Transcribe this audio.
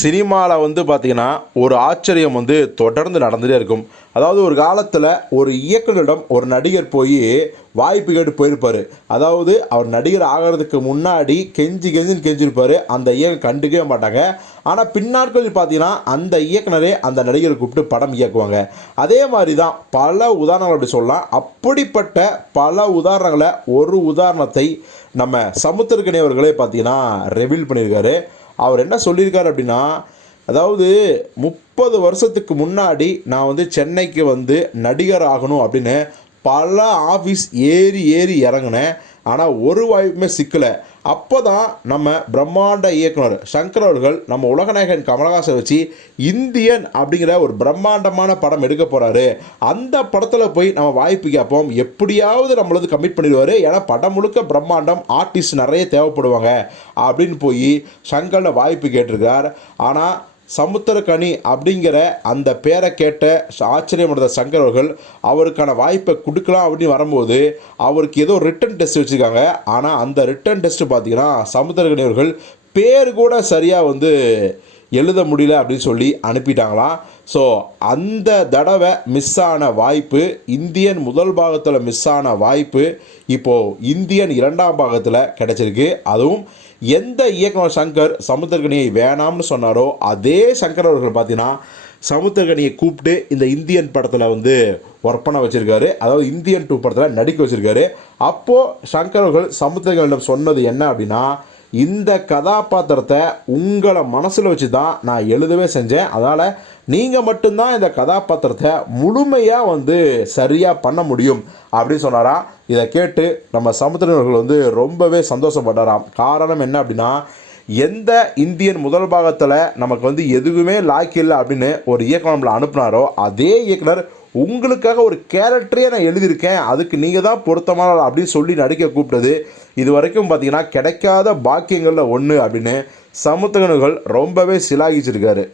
சினிமாவில் வந்து பார்த்திங்கன்னா ஒரு ஆச்சரியம் வந்து தொடர்ந்து நடந்துகிட்டே இருக்கும். அதாவது ஒரு காலத்தில் ஒரு இயக்குனரிடம் ஒரு நடிகர் போய் வாய்ப்பு கேட்டு போயிருப்பார். அதாவது அவர் நடிகர் ஆகிறதுக்கு முன்னாடி கெஞ்சி கெஞ்சின்னு கெஞ்சிருப்பார். அந்த இயக்கம் கண்டுக்கவே மாட்டாங்க. ஆனால் பின்னாட்களில் பார்த்தீங்கன்னா அந்த இயக்குனரே அந்த நடிகரை கூப்பிட்டு படம் இயக்குவாங்க. அதே மாதிரி தான் பல உதாரணங்கள் அப்படி சொல்லலாம். அப்படிப்பட்ட பல உதாரணங்களை ஒரு உதாரணத்தை நம்ம சமுத்திரக்கணி அவர்களே பார்த்தீங்கன்னா ரெவீல் பண்ணியிருக்காரு. அவர் என்ன சொல்லியிருக்காரு அப்படின்னா அதாவது முப்பது வருஷத்துக்கு முன்னாடி நான் வந்து சென்னைக்கு வந்து நடிகர் ஆகணும் அப்படின்னு பல ஆஃபீஸ் ஏறி ஏறி இறங்கினேன். ஆனால் ஒரு வாய்ப்புமே சிக்கலை. அப்போ தான் நம்ம பிரம்மாண்ட இயக்குனர் சங்கர் அவர்கள் நம்ம உலகநாயகன் கமலஹாசன் வச்சு இந்தியன் அப்படிங்கிற ஒரு பிரம்மாண்டமான படம் எடுக்க போகிறாரு அந்த படத்தில் போய் நம்ம வாய்ப்பு கேட்போம் எப்படியாவது நம்மளது கமிட் பண்ணிடுவார். ஏன்னா படம் முழுக்க பிரம்மாண்டம் ஆர்டிஸ்ட் நிறைய தேவைப்படுவாங்க அப்படின்னு போய் சங்கரில் வாய்ப்பு கேட்டிருக்கார். ஆனால் சமுத்திரக்கனி அப்படிங்கிற அந்த பேரை கேட்ட ஆச்சரியமடைந்த சங்கர் அவர்கள் அவருக்கான வாய்ப்பை கொடுக்கலாம் அப்படின்னு வரும்போது அவருக்கு ஏதோ ரிட்டன் டெஸ்ட் வச்சுருக்காங்க. ஆனால் அந்த ரிட்டன் டெஸ்ட் பார்த்தீங்கன்னா சமுத்திரக்கனி அவர்கள் பேர் கூட சரியாக வந்து எழுத முடியல அப்படின்னு சொல்லி அனுப்பிட்டாங்களாம் ஸோ அந்த தடவை மிஸ் ஆன வாய்ப்பு இந்தியன் முதல் பாகத்தில் மிஸ் ஆன வாய்ப்பு இப்போது இந்தியன் இரண்டாம் பாகத்தில் கிடச்சிருக்கு. அதுவும் எந்த இயக்குனர் சங்கர் சமுத்திரகனியை வேணாம்னு சொன்னாரோ அதே சங்கர் அவர்கள் பார்த்தீங்கன்னா சமுத்திரகனியை கூப்பிட்டு இந்த இந்தியன் படத்தில் வந்து ஒர்க் பண்ண வச்சுருக்காரு. அதாவது இந்தியன் டூ படத்தில் நடிக்க வச்சுருக்காரு. அப்போது சங்கர் அவர்கள் சமுத்திரகனிடம் சொன்னது என்ன அப்படின்னா இந்த கதாபாத்திரத்தை உங்களை மனசில் வச்சு தான் நான் எழுதவே செஞ்சேன். அதனால் நீங்கள் மட்டும்தான் இந்த கதாபாத்திரத்தை முழுமையாக வந்து சரியாக பண்ண முடியும் அப்படின்னு சொன்னாராம் இதை கேட்டு நம்ம சமுத்திரர்கள் வந்து ரொம்பவே சந்தோஷப்பட்டாராம். காரணம் என்ன அப்படின்னா எந்த இந்தியன் முதல் பாகத்தில் நமக்கு வந்து எதுவுமே லாய்க்கு இல்லை அப்படின்னு ஒரு இயக்குனர் நம்மளை அனுப்புனாரோ அதே இயக்குனர் உங்களுக்காக ஒரு கேரக்டரே நான் எழுதியிருக்கேன். அதுக்கு நீங்கள் தான் பொருத்தமான அப்படின்னு சொல்லி நடிக்க கூப்பிட்டது. இது வரைக்கும் பார்த்தீங்கன்னா கிடைக்காத பாக்கியங்களில் ஒன்று அப்படின்னு சமுத்திரகனுகள் ரொம்பவே சிலாகிச்சிருக்காரு.